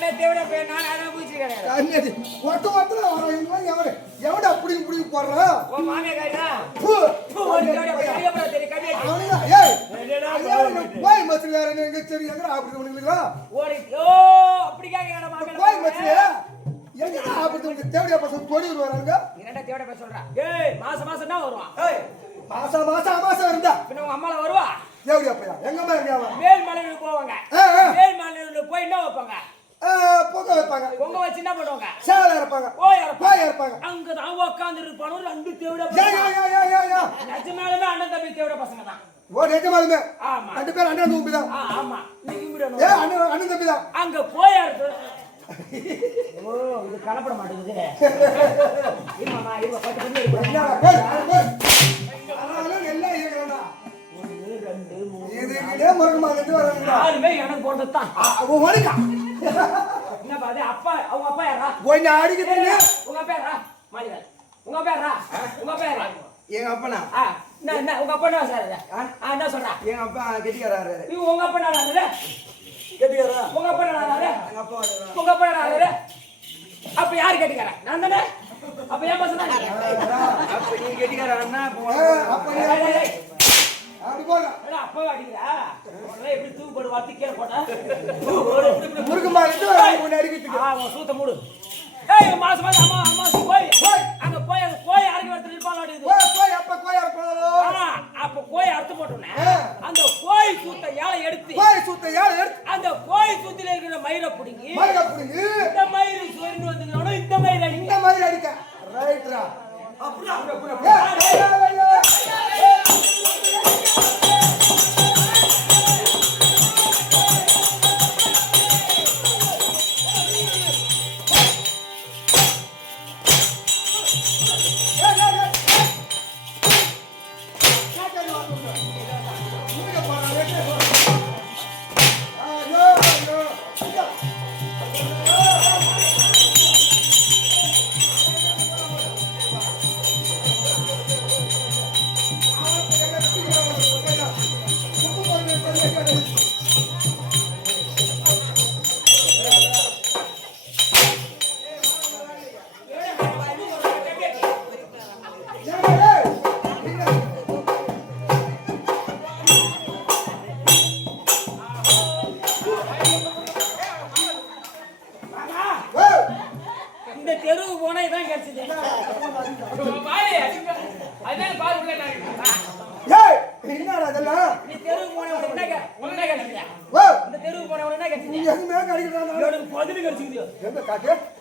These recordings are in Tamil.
இரண்டே தேவட பே நான் அத பூச்சிக்கிறேன் கண்ணடி ஒட்டு ஒட்டுல வரவங்க எவட புடி போறா ஓ மாமே கைடா பூ ஓடி தேவட பே ஐயப்பா தெரி கவியா அவனே ஏய் போய் மச்சி வேற எங்க சரி எங்க அப்படி உனக்குங்களா ஓடி ஓ அப்படி கேக்குறடா மாமே போய் மச்சி எங்க அப்படி உனக்கு தேவட பசங்க தொடி வருவாங்க இரண்டே தேவட பே சொல்றா ஏய் மாசம் என்ன வருவான் ஏய் மாசம் இருந்தா பின்ன உங்க அம்மால வருவா தேவடி அப்பயா எங்க அம்மா எங்க அவ மேல் மலையில போவாங்க மேல் மலையில போய் என்ன வைப்பாங்க பொங்க வைப்பாங்க பொங்க வச்சு என்ன பண்ணுவாங்க சேவல இருப்பாங்க போய் இருப்பாங்க அங்க தான் உட்கார்ந்து இருப்பானோ ரெண்டு தேவட யா நிஜமாலுமே அண்ணன் தம்பி தேவட பசங்க தான் ஓ நிஜமாலுமே ஆமா ரெண்டு பேர் அண்ணன் தம்பி தான் ஆமா நீ கும்பிடணும் அண்ணன் தம்பி தான் அங்க போய் ஓ இது கலப்பட மாட்டேங்குது இருமாமா இருமா பட்டு பண்ணி எல்லாம் இருக்கறடா 1 2 3 இதுலயே மறக்கமா வந்து வராங்க யாருமே எனக்கு போறது தான் அவ வலிக்கா என்ன பாது அப்பா அவங்க அப்பா யாரா போய் அடிக்குதுங்க உங்க அப்பா யாரா மாலிவால் உங்க அப்பா யாரா உங்க அப்பா யாரா எங்க அப்பனா என்ன உங்க அப்பா என்ன சார் என்ன சொல்றா எங்க அப்பா கெட்டிக்காரரு நீ உங்க அப்பா என்னடா கெட்டிக்காரா உங்க அப்பா என்னடா எங்க அப்பா உங்க அப்பா என்னடா அப்ப யார் கெட்டிக்காரா நான் தானே அப்ப ஏன் பசங்க அப்ப நீ கெட்டிக்காரன்னா அப்ப அப்படி போடா அப்பவே அடிக்கிறா உடனே எப்படி தூக்கு போடு வாத்தி கீழே போட்டா முருகு மாதிரி உன்னை அடிக்கிறதுக்கு சூத்த மூடு ஏய் மாசம் அம்மா போய் அங்க போய் அரைக்கு வரது நிப்பால ஆடுது போய் அப்ப கோய் அறுப்போ அப்ப கோய் அறுத்து போட்டோனே அந்த கோய் சூத்த யாளை எடுத்து அந்த கோய் சூத்தில இருக்கிற மயிரை புடிங்கி இந்த மயிரை சோரின்னு வந்துங்கனோ இந்த மயிரை அடிக்க ரைட்ரா அப்படி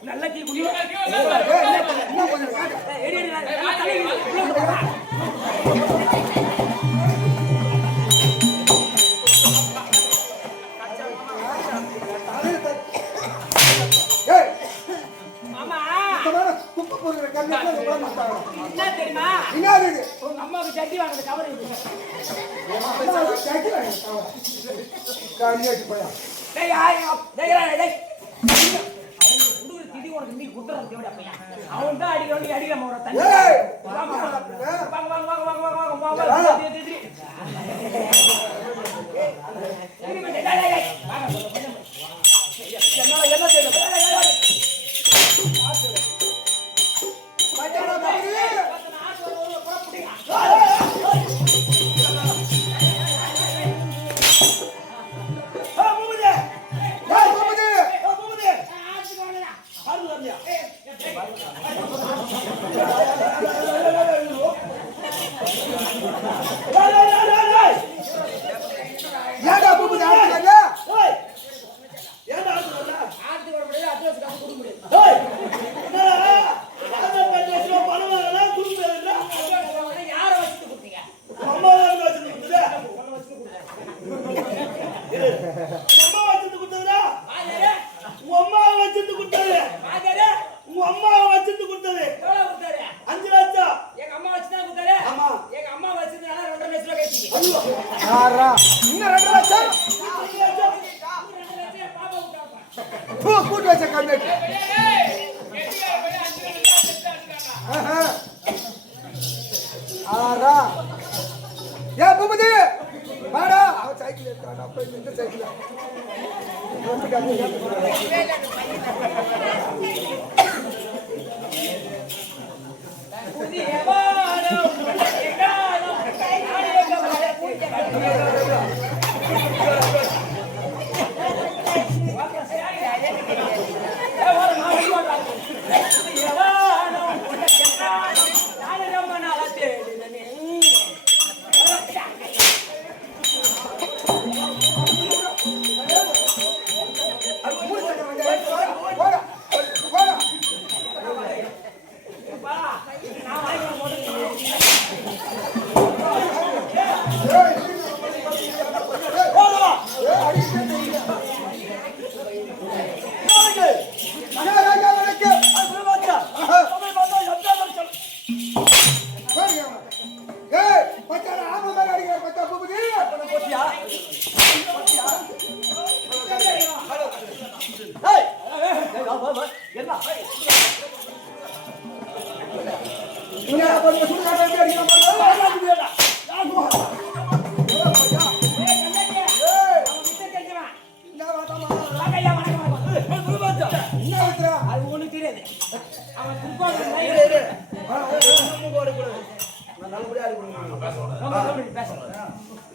நல்ல கீ குடி மாமா குப்பை போடுற கண்ணு என்ன தெரியுமா உங்க அம்மாவுக்கு சட்டி வாங்குறது கவர் அவன் தான் அடிக்கிற மோட தண்ணி என்ன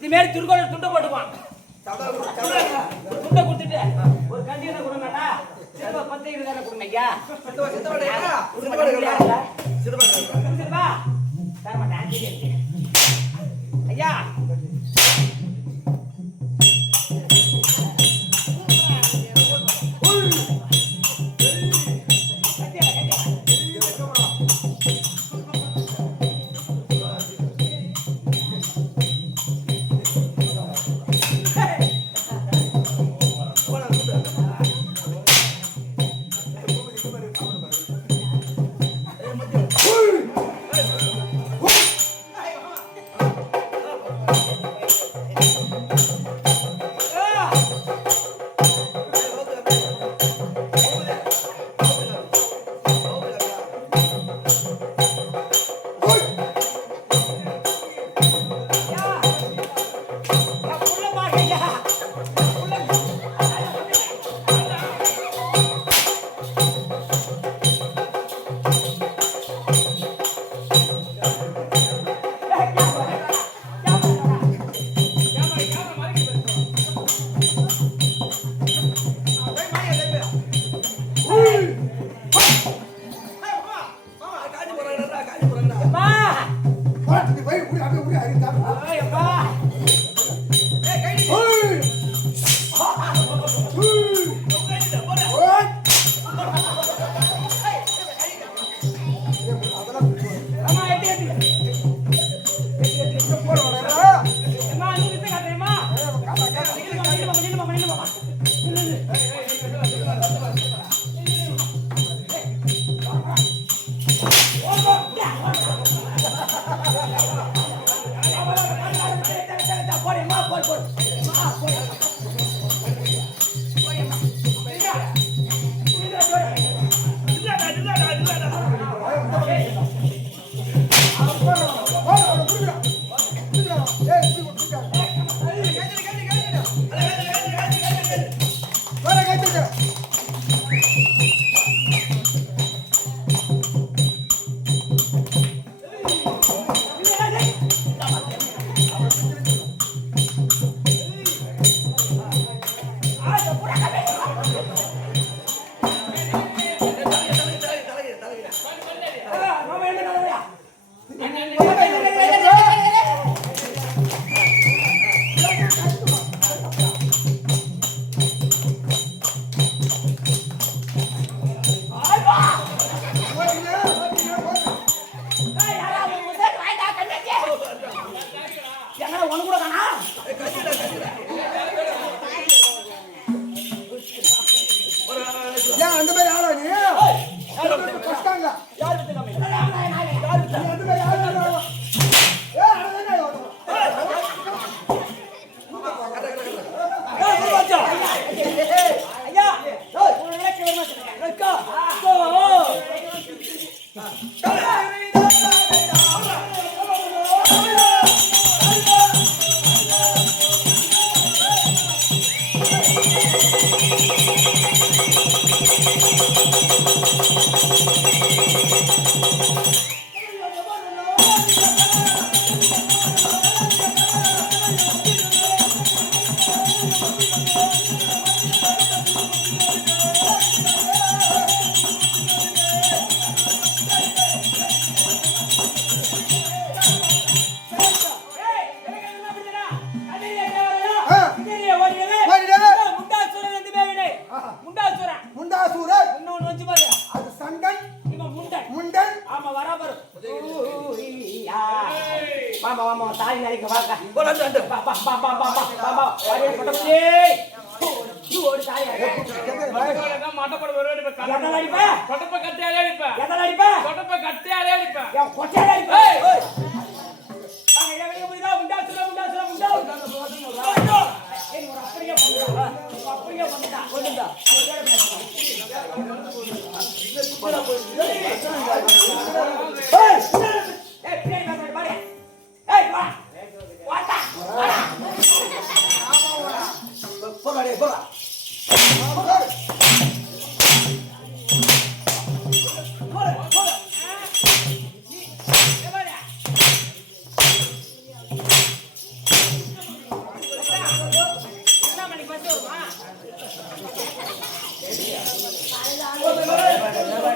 இதுமாரி துண்டை போட்டுக்குவான். துண்டை கொடுத்துட்டு ஒரு கண்டியனை கொடுங்கடா. 10 தானே கொடுங்க ஐயா. ஐயா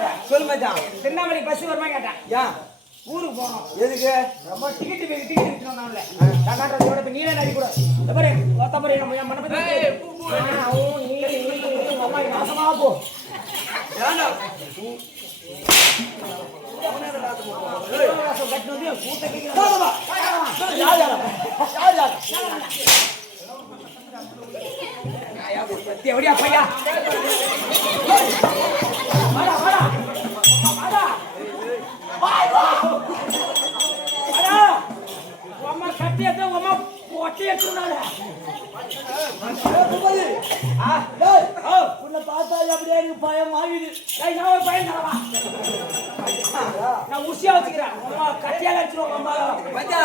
திருவண்ணாமலை பஸ் வருமா கேட்டேன். ஊருக்கு போனோம். எதுக்கு? ரொம்ப டிக்கெட் விட்டுனால தகாட்டத்தோட இப்ப நீல நடி கூட பாரு ஒத்தபரி நம்ம மனப்பதி அம்மா நாசமா போ. ஏண்டா கட்டு வந்து கூட்ட கேக்குறா. யார் யார் எப்படியா பையா வாடா வாடா வாடா வாடா அம்மா கட்டியத அம்மா போட்டி எடுத்துனால உன்னை பார்த்தா அப்படியே எனக்கு பயம் ஆகிடுது. நான் பயம் தரவா நான் உசியா வச்சுக்கிறேன். அம்மா கட்டியால வச்சிருவோம். அம்மா பஞ்சா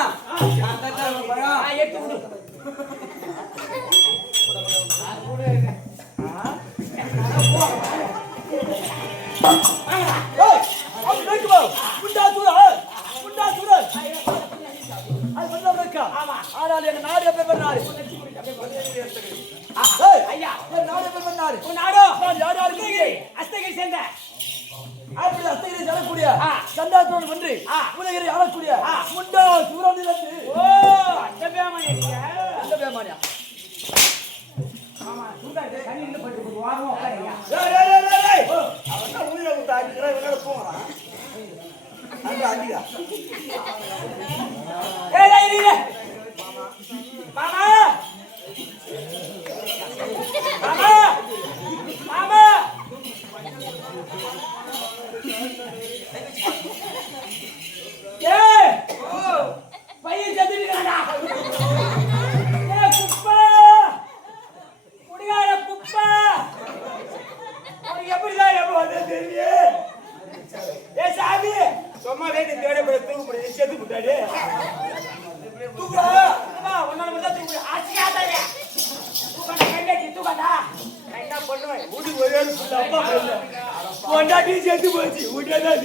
எடுத்து விடு. ஆனால் எங்க நாடு எப்படி பண்ணாரு? ஐயா நாடு எப்படி பண்ணாரு? நாடோ யார் யாருக்கு அஸ்தகை சேர்ந்த அப்படி அஸ்தகிரி செல்லக்கூடிய சந்தாத்தோடு வென்று உலகிரி ஆளக்கூடிய முண்டா சூறாவளியிலிருந்து. ஓ அந்த பேமானியா அந்த பேமானியா? ஆமா சுந்தாரு கண்ணில பட்டு ஒரு வாரமா உட்காருங்க. அவன் தான் உயிரை விட்டு அடிக்கிறான். இவனால போகிறான். அந்த அடியா மாமா மாமா மாமா பையன் செத்துட்டாடா. குப்பா குடிகார குப்பா எப்படிதான் எப்ப வந்தது தெரியும். ஏ சாமி சும்மா வேண்டி தேட போய் தூக்கு போய் செத்து போட்டாரு. உன்னால மட்டும் தூக்கு ஆசியாதானே தூக்கண்டா கண்டாட்டி தூக்கண்டா. நான் என்ன பண்ணுவேன்? ஊடி ஒரே அப்பா கொண்டாட்டி செத்து போச்சு. ஊட்டியாதான்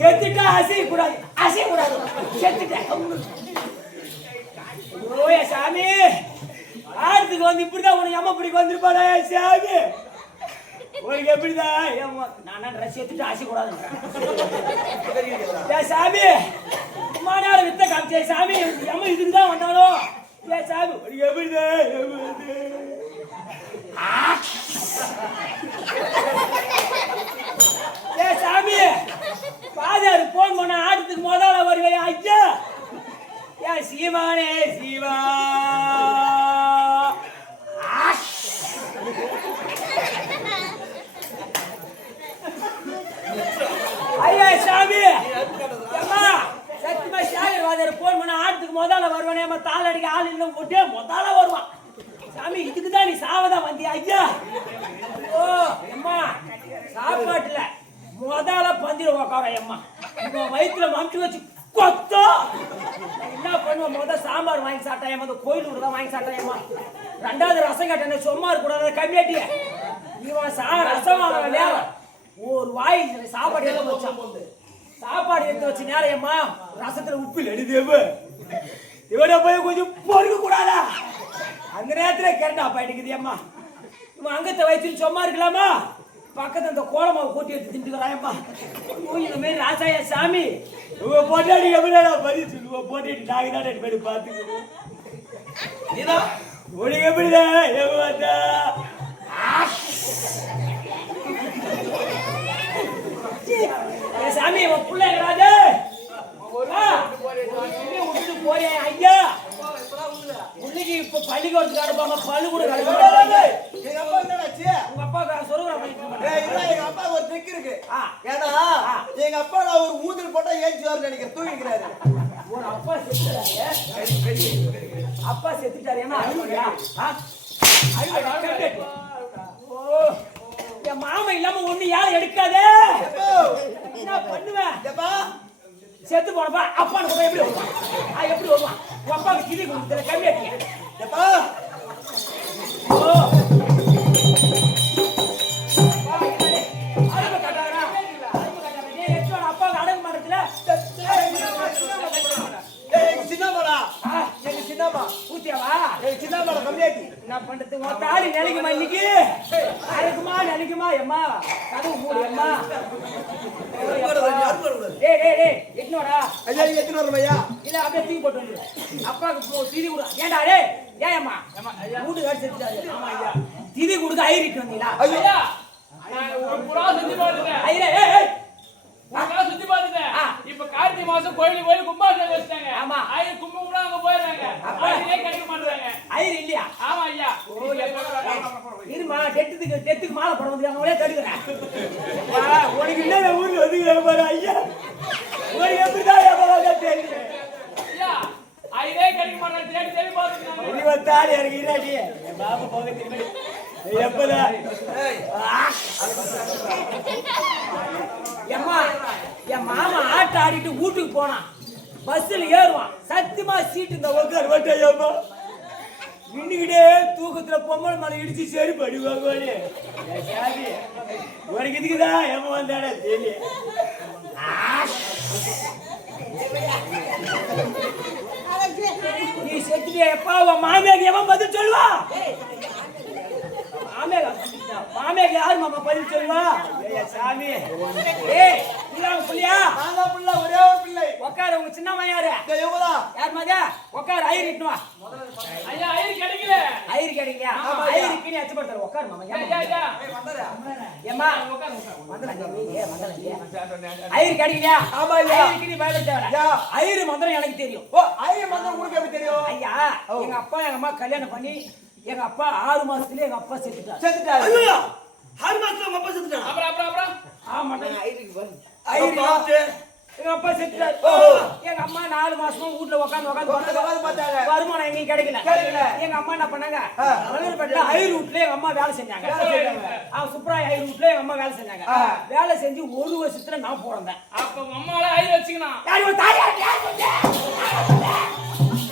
செத்துட்டா அசையக்கூடாது அசையக்கூடாது செத்துட்டேன். ஓய சாமி ஆடுறதுக்கு வந்து இப்படிதான் உனக்கு அம்மா பிடிக்க வந்திருப்பாடா சாமி. உனக்கு எப்படிதான் நான் ட்ரெஸ் எடுத்துட்டு ஆசைக்கூடாது சாமி. மாநாடு வித்த காமிச்சே சாமி. அம்மா இதுக்கு தான் வந்தாலும் ஏ சாமி உனக்கு எப்படிதான் ஏ சாமி பாதியாரு போன் பண்ண ஆட்டத்துக்கு முதல்ல வருவேன். ஐயா ஏ சீமானே சீவா ஐயா சாமி அம்மா சத்தியமா சாகர் வாதியார் போன் பண்ண ஆட்டத்துக்கு முதல்ல வருவானே. அம்மா தாள் அடிக்க ஆள் இல்லை ஒட்டே முதல்ல வருவான். சாமி இதுக்கு தான் நீ சாவதான் வந்தியா ஐயா? ஓ அம்மா சாப்பாட்டுல முதல்ல பந்திர உக்கார அம்மா வயிற்றுல மம்சி வச்சு கொத்தோ என்ன பண்ணுவோம்? முதல் சாம்பார் வாங்கி சாப்பிட்டாயம்மா. அந்த கோயில் தான் வாங்கி சாப்பிட்டாயம்மா. ரெண்டாவது ரசம் கட்டண சும்மா இருக்கூடாது கம்மியாட்டிய இவன் ரசம் வாங்க நேரம் ஒரு வாய் சாப்பாடு எடுத்து வச்சான் சாப்பாடு எடுத்து வச்ச நேரம் ஏம்மா ரசத்துல உப்பில் எடுத்து இவனை போய் கொஞ்சம் பொறுக்க கூடாதா அந்த நேரத்துல கரெக்டா போயிட்டு அம்மா இவன் அங்கத்தை வச்சு சும்மா இருக்கலாமா பக்கத்துல அந்த கோலமாவை கூட்டி எடுத்து திண்டுக்கிறாயம்மா இந்த மாதிரி ராசாயா சாமி இவ போட்டாடி எப்படிடா பதிச்சு இவ போட்டிட்டு நாங்க போய் பார்த்துக்கணும் உனக்கு எப்படிதான் ஏமாத்தா சாமி உன் பிள்ளைங்களாது போறேன் ஐயா இன்னைக்கு இப்ப பள்ளிக்கூடத்துக்கு அனுப்பாம பள்ளி கூட எங்க அப்பா என்னடாச்சு உங்க அப்பா சொல்லுங்க எங்க அப்பா ஒரு ட்ரிக் இருக்கு ஏன்னா எங்க அப்பா நான் ஒரு ஊதல் போட்டா ஏஞ்சுவார்னு நினைக்கிறேன் தூங்கிக்கிறாரு ஒரு அப்பா செத்துட்டாரு அப்பா செத்துட்டாரு ஏன்னா அழுவியா என் மாமா இல்லாம ஒண்ணு யாரும் எடுக்காதே என்ன பண்ணுவேன் செத்து போனப்பா அப்பான்னு கூட எப்படி வருவான் எப்படி வருவான் உன் அப்பாவுக்கு கிதி கொடுத்துற கம்மியாட்டியா அப்பாவுக்கு அடங்கு மாட்டதுல சின்னம்மாடா எங்க சின்னம்மா ஊத்தியாவா எங்க சின்னம்மாடா கம்மியாட்டி என்ன பண்றது உன் தாலி நினைக்குமா இன்னைக்கு அரைக்குமா நினைக்குமா எம்மா கதவு மூடு எம்மா எட்னோடா ஐயா எத்தனை வரும் ஐயா இல்ல அப்படியே தூக்கி போட்டு வந்து அப்பாவுக்கு திதி கொடு ஏண்டா ரே ஏம்மா வீட்டு காட்சி செஞ்சுட்டாரு ஆமா ஐயா திதி கொடுக்க ஐரிட்டு வந்தீங்களா ஐயா ஒரு புறா சுத்தி பாத்துட்டேன் ஐரே சுத்தி பாத்துட்டேன் இப்ப கார்த்திகை மாசம் கோயில் கும்பாபிஷேகம் வச்சுட்டாங்க ஆமா ஆயிரம் கும்பம் கூட அங்க போயிடுறாங்க ஐயரே கிடைக்க மாட்டாங்க ஐயர் இல்லையா ஆமா ஐயா இருமா டெத்துக்கு மாலை படம் வந்து அவங்களே தடுக்கிறேன் உனக்கு என்ன ஊருக்கு வந்து பாரு ஐயா உனக்கு எப்படிதான் தெரியுது ஐயா ஐயரே கிடைக்க மாட்டாங்க தேடி தேடி பாத்துட்டாங்க இருபத்தாறு எனக்கு இல்லாடி என் பாப்பா போக திரும்பி எப்பதான் என் மாமா ஆட்ட ஆடிட்டு வீட்டுக்கு போனான் பஸ்ல ஏறுவான் சத்தியமா சீட்டு இந்த உட்கார் வட்டையம்மா நின்னுகிட்டே தூக்கத்துல பொம்மல் மலை இடிச்சு சரி படி வாங்குவானே சாமி உனக்கு இதுக்குதான் ஏமா வந்தாடா தெரியல நீ செத்துட்டியா எப்பா உன் மாமியாக்கு எவன் பதில் சொல்லுவா மாமியாக்கு யாரு மாமா பதில் சொல்லுவா சாமி ஏய் புள்ளியா புள்ள ஒரே ஒரு பிள்ளை உட்காரு உங்க சின்னம்மா யாரு யார் மகா உட்காரு ஐயர் இட்டுவா ஐயா ஐயர் கிடைக்கல ஐயர் கிடைக்கலையா ஐயருக்கு நீ அச்சுப்படுத்துற உட்காரு மாமா ஐயா ஏம்மா ஐயர் கிடைக்கலையா ஆமா ஐயருக்கு நீ பயப்பட தேவை ஐயர் மந்திரம் எனக்கு தெரியும் ஓ ஐயர் மந்திரம் உங்களுக்கு எப்படி தெரியும் ஐயா எங்க அப்பா எங்க அம்மா கல்யாணம் பண்ணி எங்க அப்பா 6 மாசத்துல எங்க அப்பா செத்துட்டாரு ஐயோ 6 மாசத்துல உங்க அப்பா செத்துட்டாரு அப்புறம் ஆமா ஐயருக்கு வந்து எங்க அப்பா செத்துட்டாரு எங்க அம்மா 4 மாசமா வீட்ல உட்கார்ந்து பார்த்தாங்க வருமானம் எங்கேயும் கிடைக்கல எங்க அம்மா என்ன பண்ணாங்க வளர்பேட்டில ஐயர் வீட்ல எங்க அம்மா வேலை செஞ்சாங்க சுப்ராய் ஐயர் வீட்ல எங்க அம்மா வேலை செஞ்சாங்க வேலை செஞ்சு 1 வருஷத்துல நான் பிறந்தேன் அப்ப உங்க அம்மால ஐயர் வச்சுக்கணும் யாரு ஒரு தாயா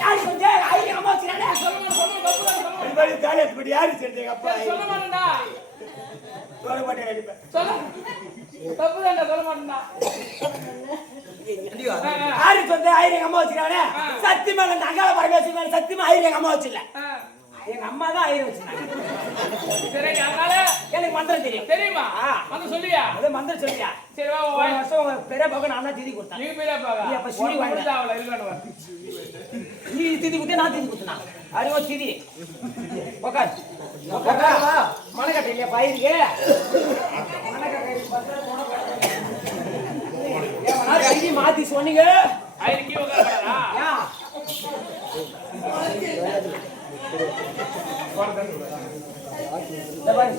யார் கொஞ்சே ஐயர் அம்மா வச்சுறானே சொல்லுங்க தாலியத்து படி யாரு செஞ்சீங்க அப்பா சொல்ல மாட்டேன்டா சொல்ல மாட்டேன் சொல்ல தப்புதான்டா சொல்ல மாட்டேன்டா யாரு சொந்த ஐயர் எங்க அம்மா வச்சுறானே சத்தியமா அந்த அங்காள பரமேஸ்வரி சத்தியமா ஐயர் எங்க அம்மா வச்சில்ல எங்க அம்மா தான் ஐயர் வச்சிருந்தாங்க சரி அதனால எனக்கு மந்திரம் தெரியும் தெரியுமா வந்து சொல்லியா அது மந்திரம் சொல்லியா சரி வா ஒரு வருஷம் பெரிய பக்கம் நான் தான் திதி கொடுத்தேன் நீ பேரா பாவா நீ அப்ப சுடி வாங்க அவள இருக்கணும் நீ திதி கொடுத்தே நான் திதி கொடுத்தேன் அறிவோ திதி உட்கார் மனக்கட்டை இல்லையா பயிருக்கு மனக்கட்டை மாத்தி சொன்னீங்க ஐயருக்கு உட்காரடா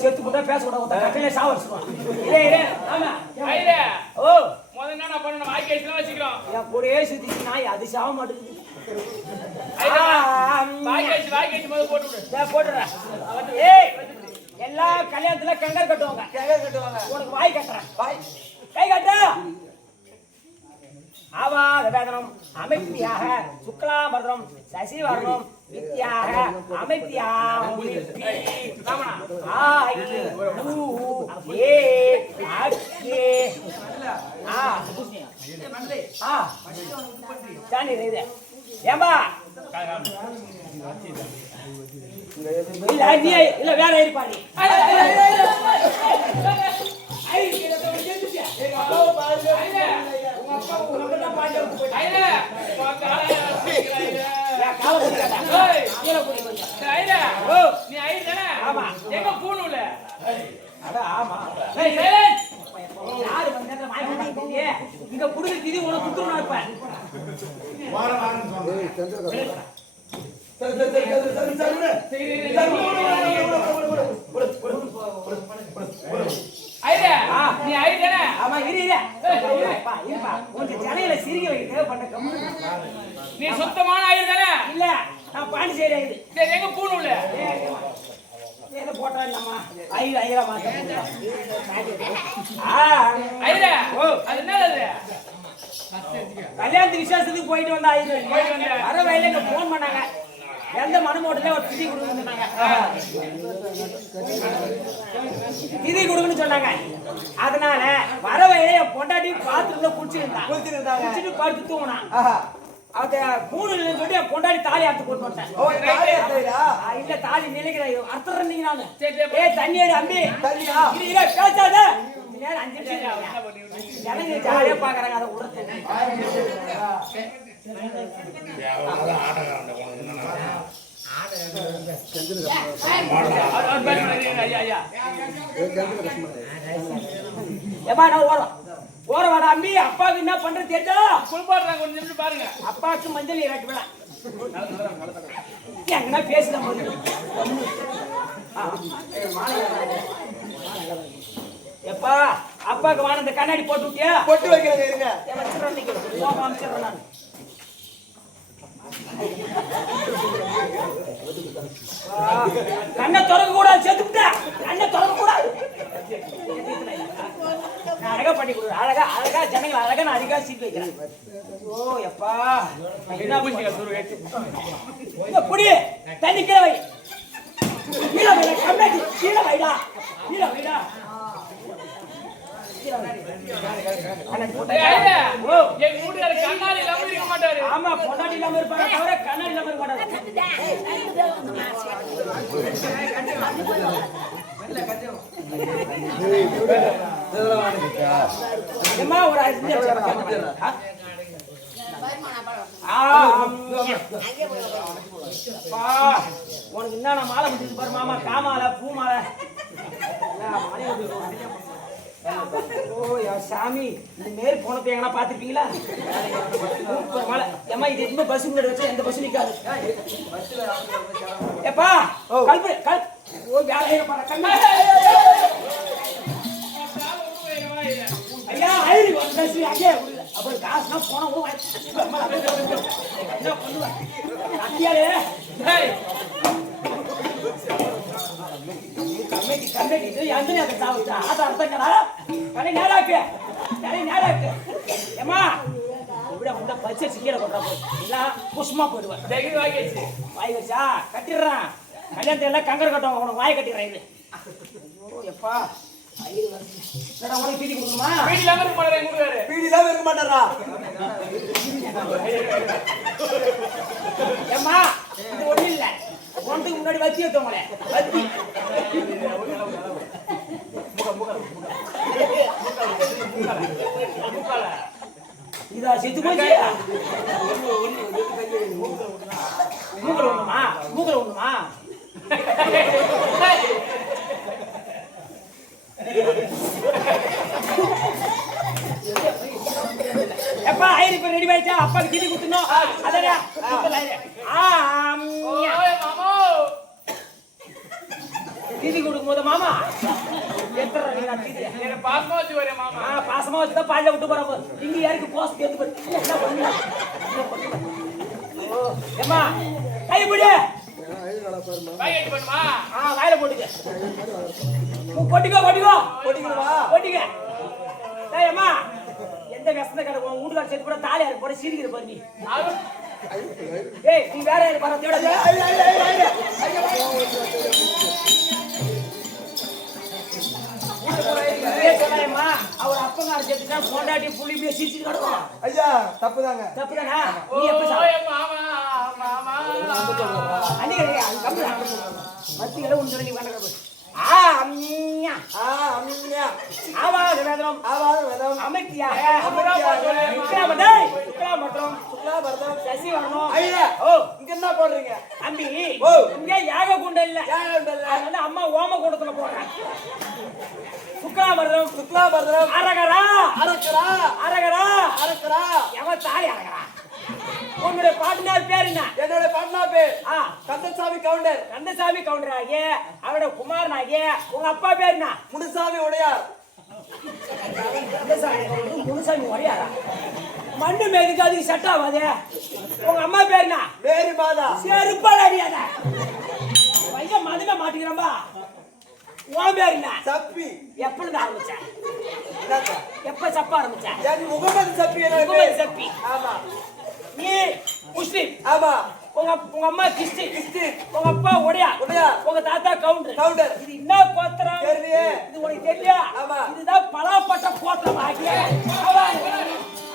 செத்து போட்டா பேசக்கூடாது ஆமா ஐயரே ஓ முதல்ல என்ன பண்ணணும் வாய்க்கேஸ்ல வச்சுக்கிறோம் என் கூடயே சுத்தி நாய் அது சாவ மாட்டேங்குது வாய்க்கேஸ் முதல்ல போட்டு விடு போட்டுறேன் ஏய் எல்லா கல்யாணத்துல கங்கர் கட்டுவாங்க உனக்கு வாய் கட்டுறேன் வாய் கை கட்டு ஆவாத வேதனம் அமைப்பியாக சுக்லாபரணம் சசிவர்ணம் வித்யாக அமைத்தியா ஏம்பா இல்ல வேற இருப்பாடி இங்க குடுக்க இது உனக்கு குடுக்கணும் இருப்பேன் நீ சுத்தமான ஆயுள் தானே? இல்ல நான் பாண்டிச்சேரி ஆயுது. சரி எங்க பூணுல என்ன போட்டா இல்லம்மா ஐயா மாட்டேன் அது என்னது? கல்யாணத்து விசேஷத்துக்கு போயிட்டு வந்தா வர வயல இங்க போன் பண்ணாங்க எந்த மனமோட்டல ஒரு திதி கொடுக்கணும்னு சொன்னாங்க திதி கொடுக்கணும்னு சொன்னாங்க அதனால வர வயல பொண்டாட்டி பாத்ரூம்ல குளிச்சுட்டு படுத்து தூங்கினா அத பூணுல சொல்லி பொண்டாட்டி தாலி அறுத்து போட்டு வந்தேன் இல்ல தாலி நிலைக்கிற அர்த்தம் இருந்தீங்க நானு தண்ணி எடு அம்பி தண்ணியா பேசாத நேரம் 5 நிமிஷம் எனக்கு ஜாலியா பாக்குறாங்க அதை உடத்து ஓர வாடா அம்பி அப்பாவுக்கு என்ன பண்றது தெரிஞ்சா குளிப்பாடுறாங்க கொஞ்சம் நிமிஷம் பாருங்க அப்பாவுக்கு மஞ்சள் நீராட்டு விழா எங்கன்னா பேசுத போது எப்பா அப்பாவுக்கு வாங்க இந்த கண்ணாடி போட்டு விட்டியா பொட்டு வைக்கிறது இருங்க நான் கண்ணை திறக்க கூடாது செத்துக்கிட்ட கண்ணை திறக்க கூடாது அழகா பண்ணி கொடுக்குறேன் அழகா ஜனங்கள் அழகா நான் அழகா சீட் வைக்கிறேன் ஓ எப்பா என்ன புடி தண்ணி கீழே வை கீழே வை கண்ணாடி கீழே வைடா கீழே வைடா ஆமா பொண்டாட்டி இல்லாம இருப்பாங்க தவிர கண்ணாடி இல்லாம இருக்க மாட்டாங்க ஒரு உனக்கு என்ன மாலை முடிச்சு பாரு மாமா காமாலை பூ மாலை ஓ சாமி இந்த மாரி போனப்ப எங்கன்னா பாத்துருப்பீங்களா ஏமா இது எதுவுமே பஸ் முன்னாடி வச்சா எந்த பஸ் நிக்காது எப்பா ஓ வேலை கண்ணா ஐயா ஐரி வந்து அங்கே அப்புறம் காசுனா போன என்ன பண்ணுவேன் அத்தியாலே கண்ணடி இது எந்த அர்த்தம் கடா கடை நேராக்கு ஏமா இப்படி உண்ட பச்சை சிக்கலை கொண்டா போய் இல்ல புஷ்மா போயிடுவேன் வாய் வச்சா கட்டிடுறான் கல்யாணத்தை எல்லாம் கங்கர் கட்டும் உனக்கு வாய் கட்டிடுறேன் இது ஓ எப்பா உனக்கு பீடி கொடுக்குமா பீடி தான் இருக்க மாட்டாரா ஏமா இது ஒண்ணு இல்ல ஒன்றுக்கு முன்னாடி வச்சு வைத்தவங்களே வச்சு இதா செத்து போச்சு மூக்கல ஒண்ணுமா எப்பா ஐரி இப்ப ரெடி ஆயிடுச்சா அப்பாக்கு கிளி குத்துனோம் அதடா கிளி கொடுக்கும் போது மாமா பாசமா வச்சு வரேன் மாமா பாசமா வச்சுதான் பால்ல விட்டு போறப்ப இங்க யாருக்கு போஸ் கேட்டு என்ன பண்ணு ஏமா கை பிடி வாயில போட்டுக்க கொட்டிக்க ஏமா எந்த விஷத்தை கிடக்கும் வீட்டுக்கார சேர்த்து கூட தாலியாரு போட சீரிக்கிற பாரு நீ ஏய் நீ வேற யாரு பாரு தேட அவர் அப்பங்கார சேர்த்துட்டா பொண்டாட்டி புள்ளி இப்படியே சிரிச்சுட்டு கிடக்கும். ஐயா தப்புதாங்க. தப்புதானா? நீ எப்ப சாப்பிட்ட? மாமா மாமா அன்னைக்கு அது கம்மியா மத்தியில உண்டு நீ பண்ண அம்மியா ஆவாத வேதம் அமைதியாக சுக்லாபரதம் சசி வரணும். ஓ இங்க என்ன போடுறீங்க தம்பி? இங்க யாக குண்ட இல்ல, அதனால அம்மா ஓம கூடத்துல போடுறேன். சுக்லாபரதம் அரகரா எவன் தாலி அரகரா? உன்னுடைய பாட்னார் பேர் என்ன? என்னோட பாட்னார் பேர் கந்தசாமி கவுண்டர் ஆகிய அவருடைய குமாரன் ஆகிய உங்க அப்பா பேர் என்ன? முனுசாமி உடையார். முனுசாமி உடையாரா? மண்ணு மேதுக்கு அதுக்கு செட் ஆகாது. உங்க அம்மா பேர் என்ன? மேரி மாதா. செருப்பால் அடியாத பையன் மதுமே மாட்டிக்கிறம்பா. உன் பேர் என்ன? சப்பி. எப்ப ஆரம்பிச்ச? எப்ப சப்ப ஆரம்பிச்ச? முகமது சப்பி. சப்பி. ஆமா. நீ முஸ்லிம். ஆமா. உங்க அம்மா கிறிஸ்டின். உங்க அப்பா உடையார். உங்க தாத்தா கவுண்டர். இது என்ன கோத்திரம்? தெரியலையே. இது உனக்கு தெரியலையா? ஆமா. இதுதான் பலாப்பட்ட கோத்திரம் ஆகிய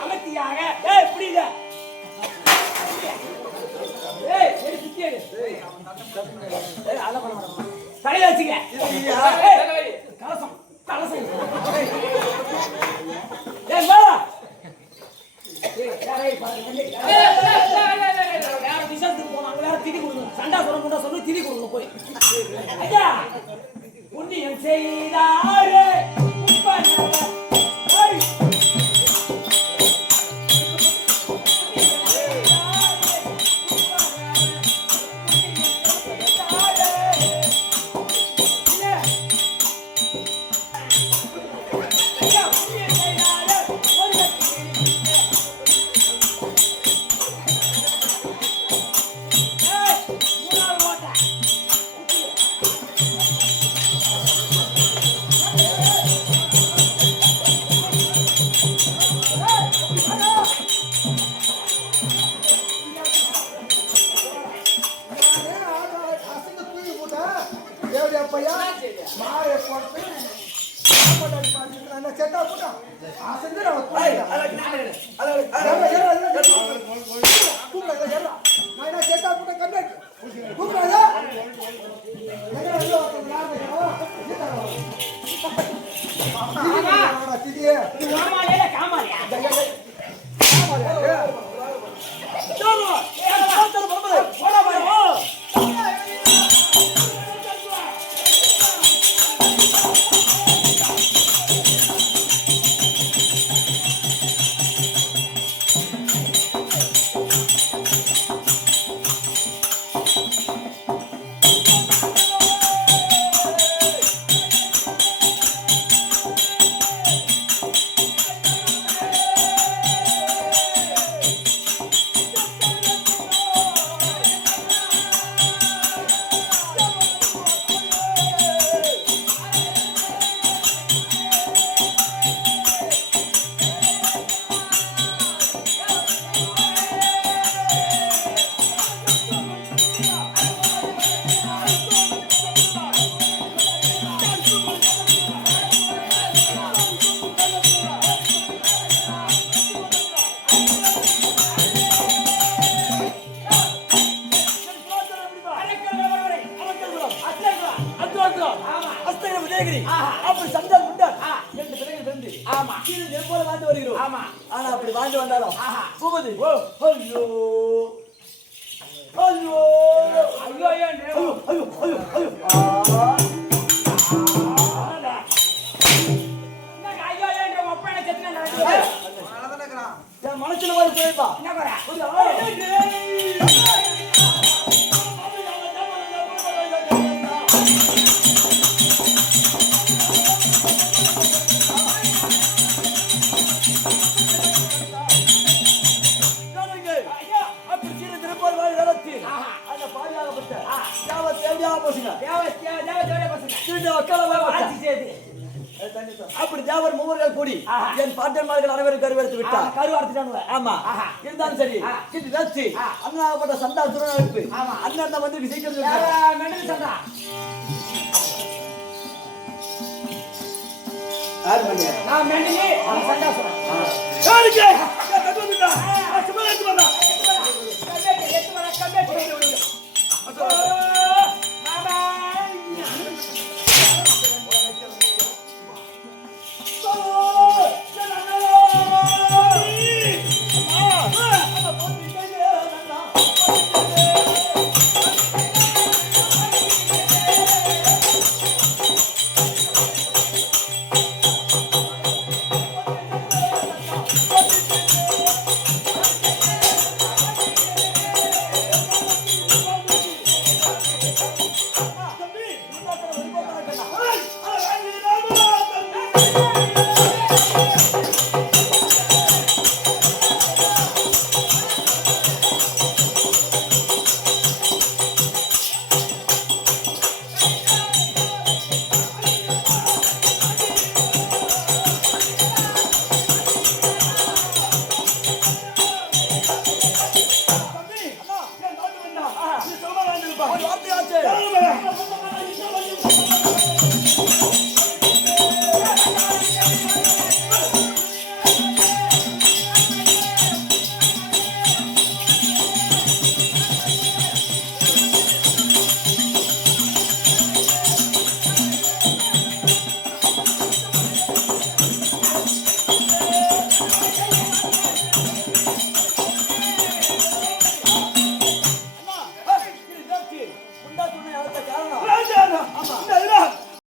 அமைதியாக புரியுது. தலையில வச்சுக்க கலசம் சண்டா சொல்ல சொல்லி திதி கொடுக்கணும் போய். ஐயா புண்ணியம் செய்தாரே அப்படி வாழ்ந்து வந்தாலும் பூபதி ஐயோ ஐயோ ஐயோ ஐயோ ஐயோ மனசுல ஒரு போயிருப்பா தேவையா போச்சுங்க தேவை அப்படி தேவர் மூவர்கள் கூடி என் பாட்டன்மார்கள் அனைவரும் கருவெடுத்து விட்டார். கருவார்த்துட்டானுவ. ஆமா, இருந்தாலும் சரி சிட்டி வச்சு அண்ணாப்பட்ட சந்தா துணை அனுப்பு. அண்ணன் தான் வந்து சீக்கிரம் சொல்றாரு. மெண்டல் சந்தா யார் பண்ணியா? நான் மெண்டலி சந்தா சொல்றேன். யாருக்கு தட்டு வந்துடா. சும்மா எடுத்து வந்தா. எத்து வர கம்பெட்.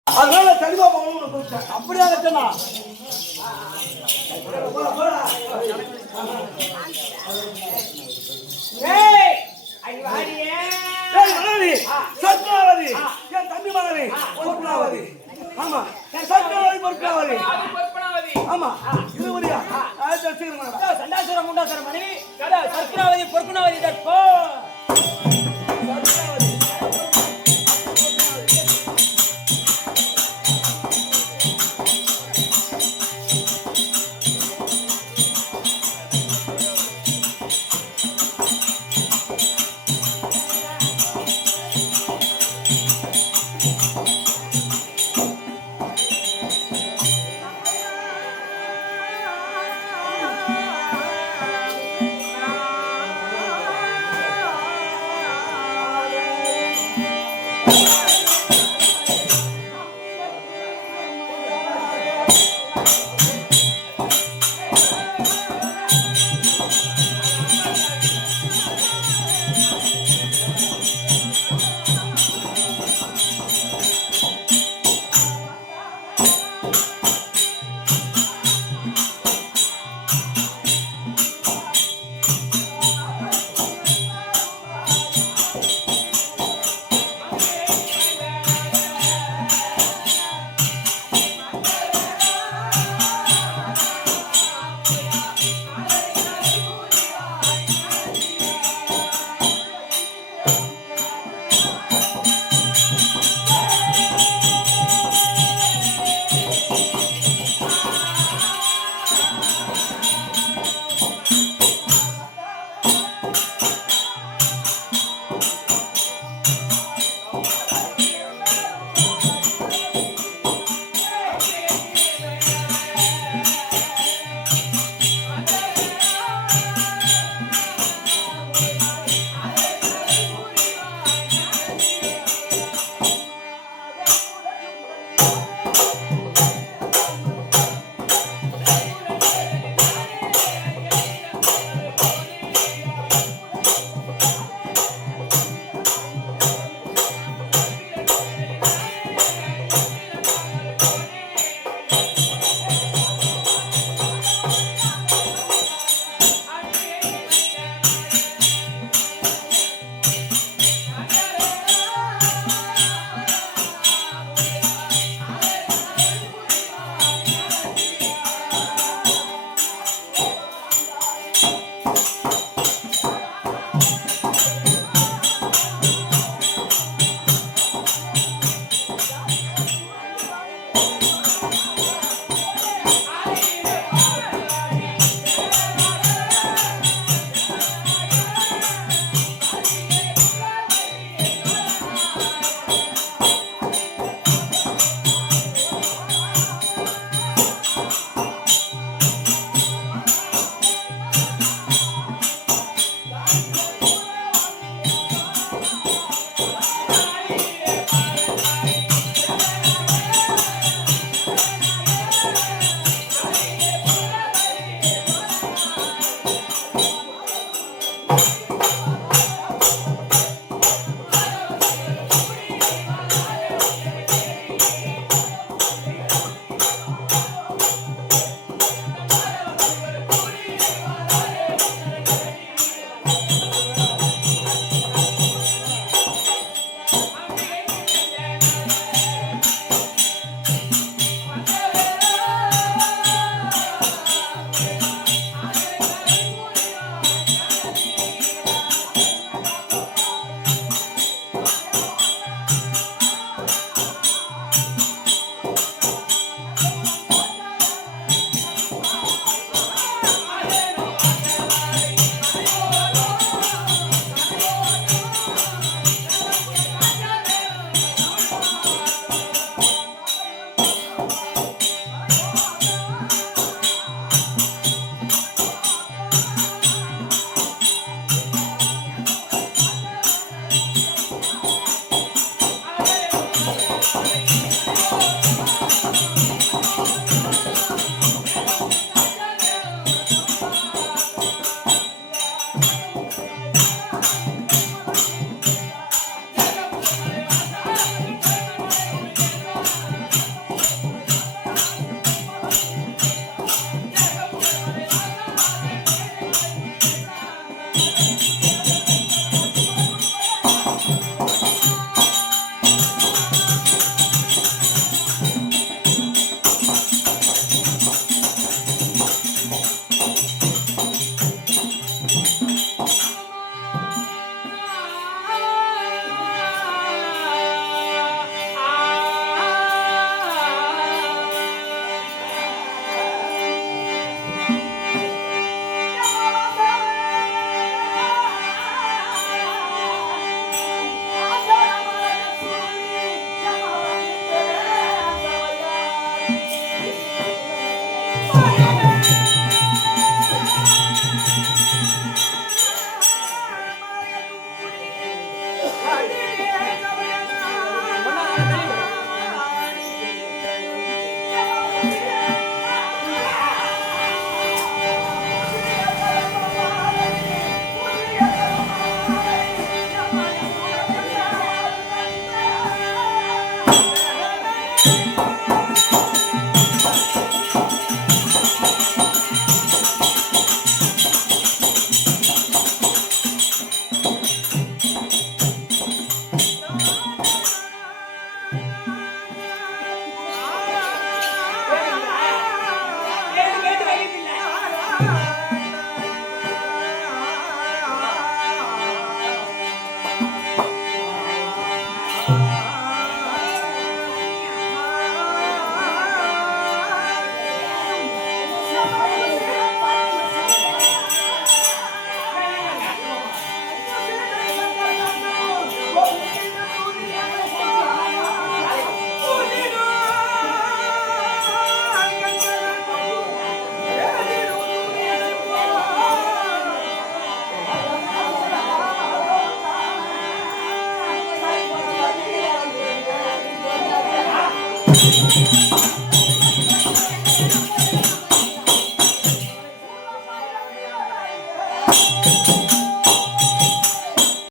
அதனால தெளிவா போகணும். அப்படியே கட்டமா சத்மாவதி என் தம்பி மகனே பொறுப்புனாவதி. ஆமா, சத்மாவதி பொறுப்புனாவதி. ஆமா, இருவரியா சண்டாசுரம் முண்டாசுரம் மனைவி சர்க்குணாவதி பொறுக்குணாவதி தற்போ ஆ